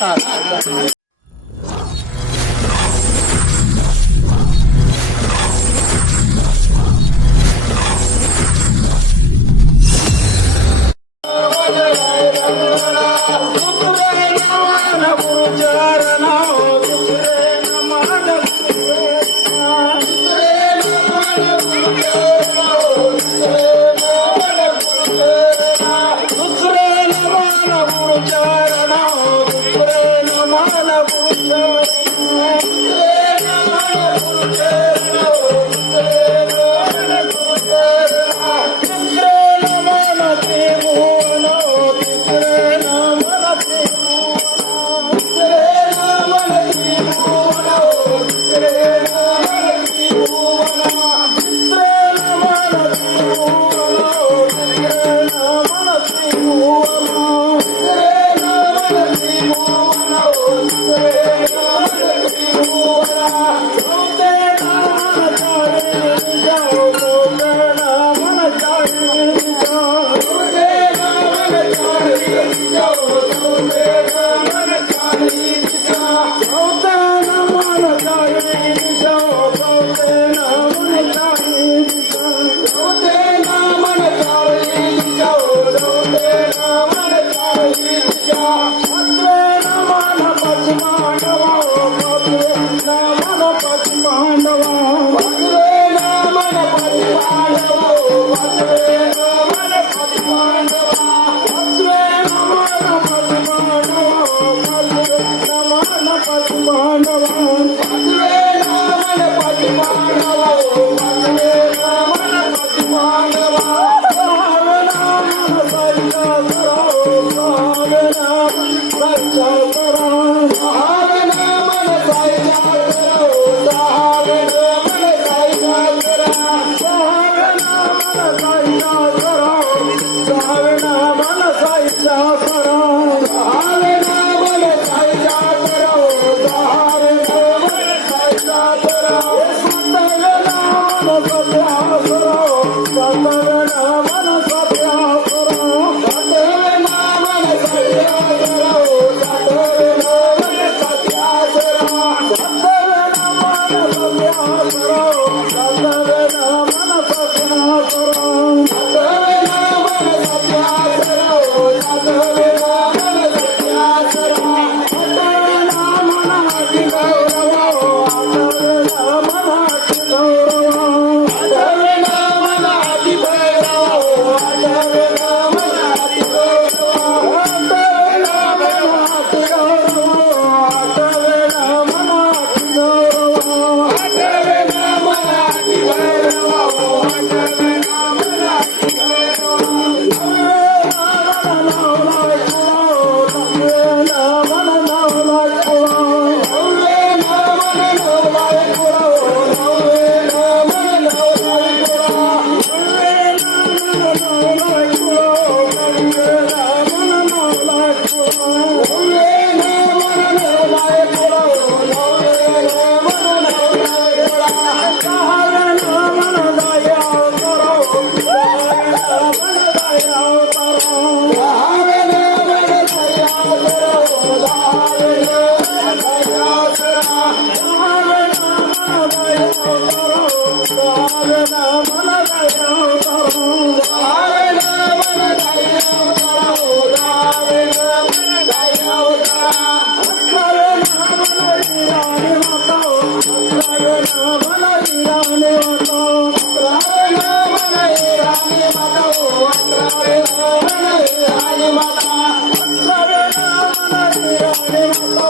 আছি রে Oh, Oh,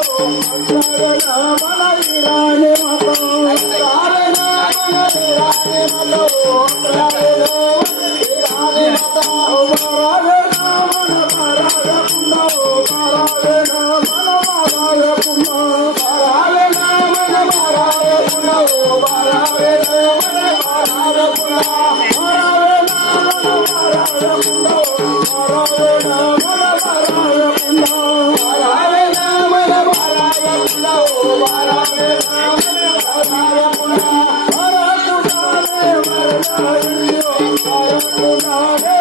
নারে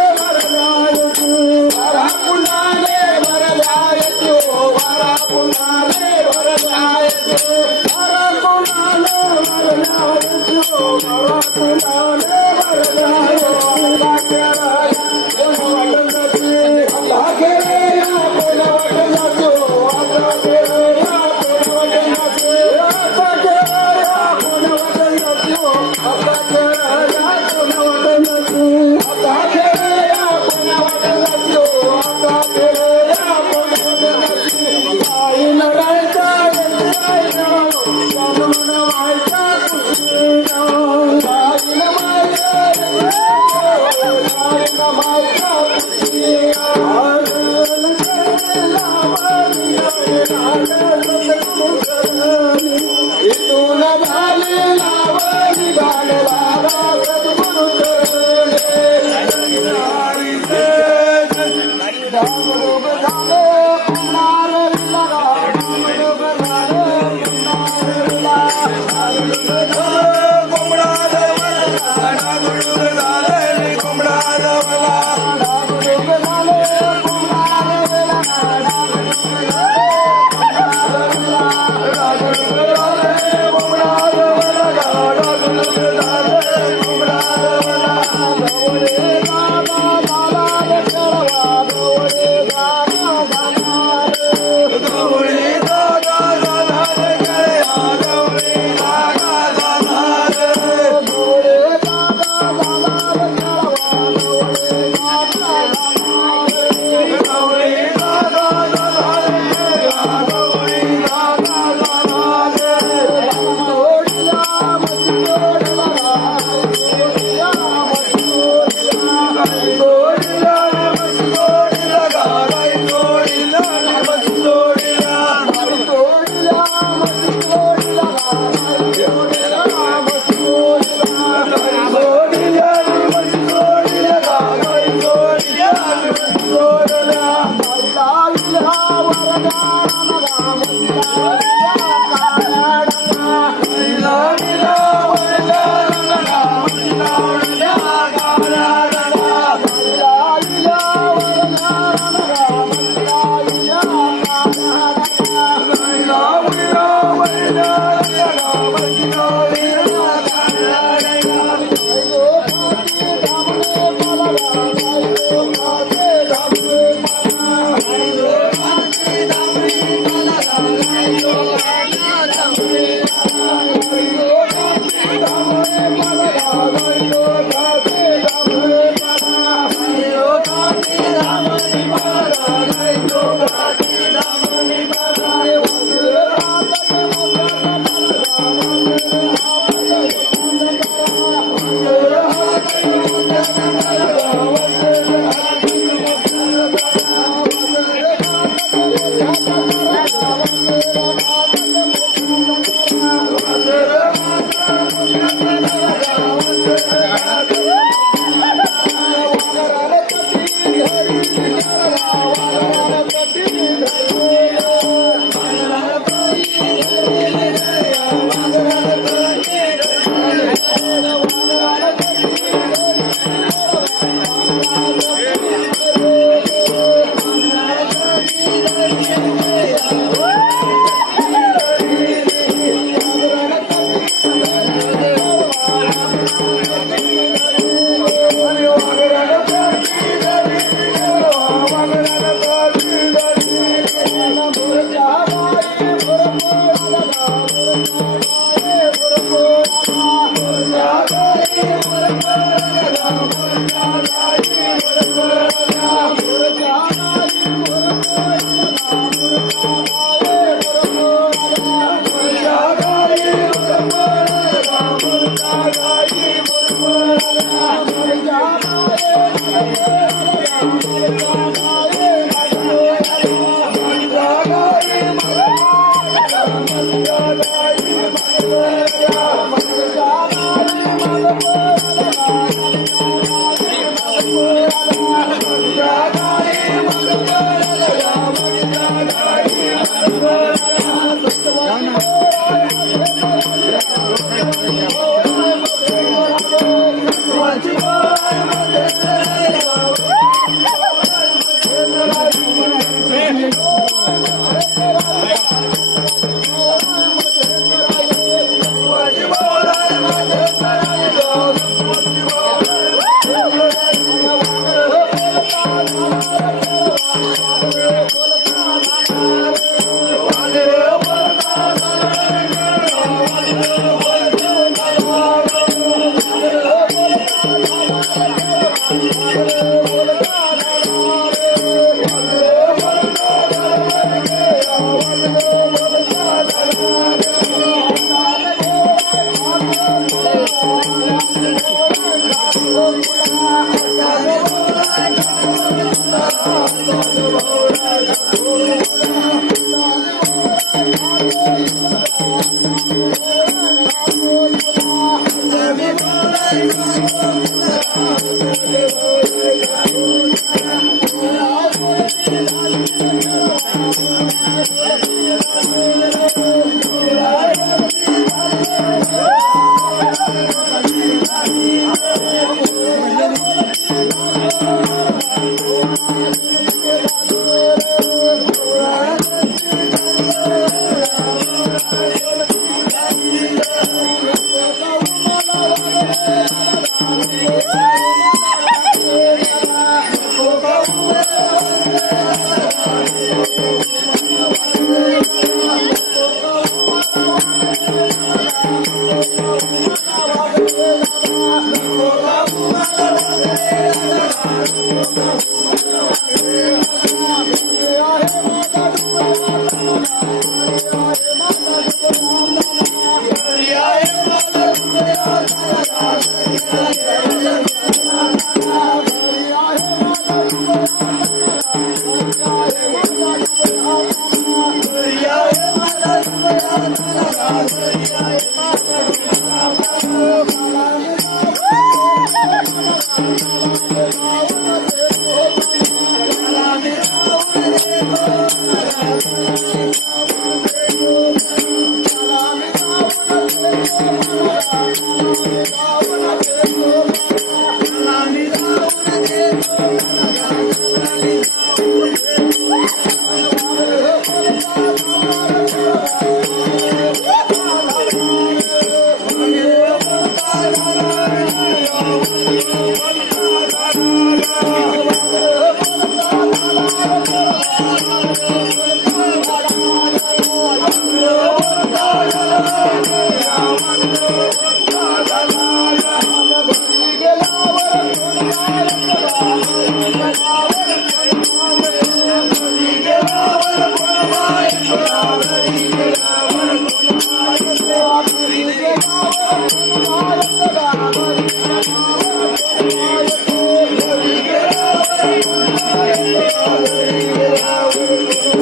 Thank you.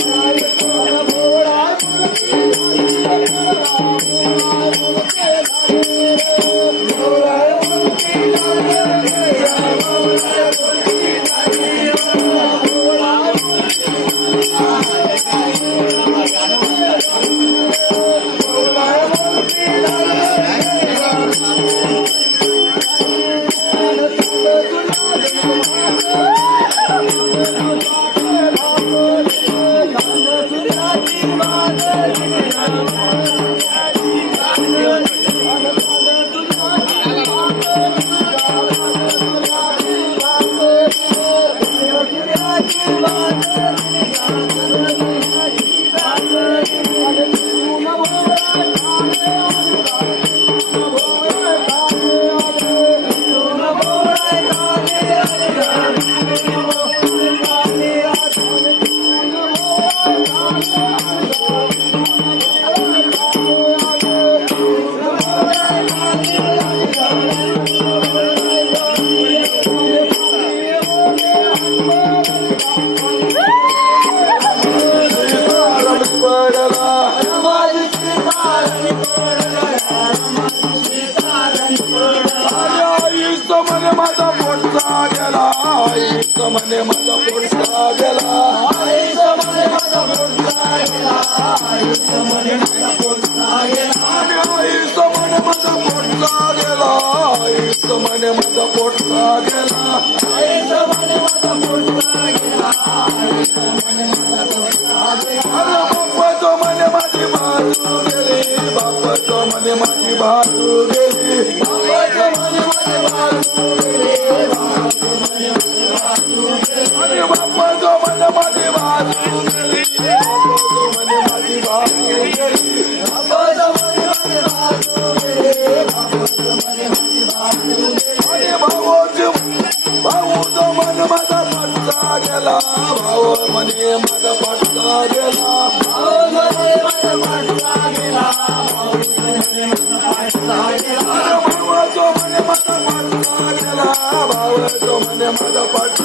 माझा मोठा गेला आईच म्हणे माझा मोठा गेला आईच म्हणे माझा मोठा गेला आईच म्हणे माझा मोठा गेला आईच म्हणे माझा मोठा गेला आईच म्हणे माझा मोठा गेला आईच म्हणे माझा मोठा गेला आईच म्हणे माझा मोठा गेला बाप्पाचं म्हणे माझी बाजू गेली बाप्पाचं म्हणे माझी बाजू गेली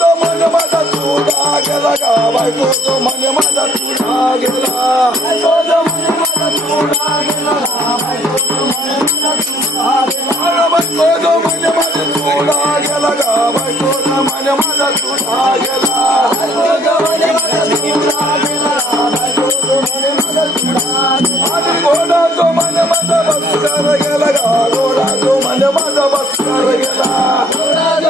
तो मन माझा तुडा गेला गावाय तो तो गेला तो मन माझा गेला तो तो गेला गेला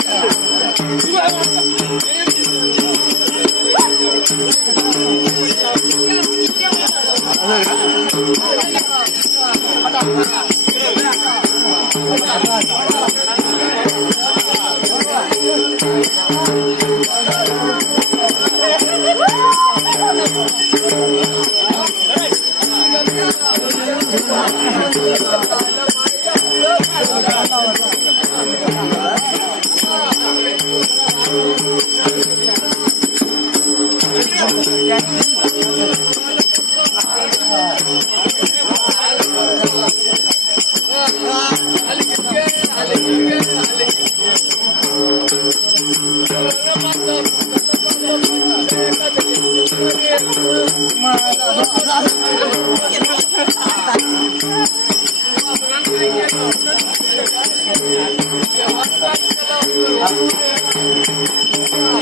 I love it. Yeah.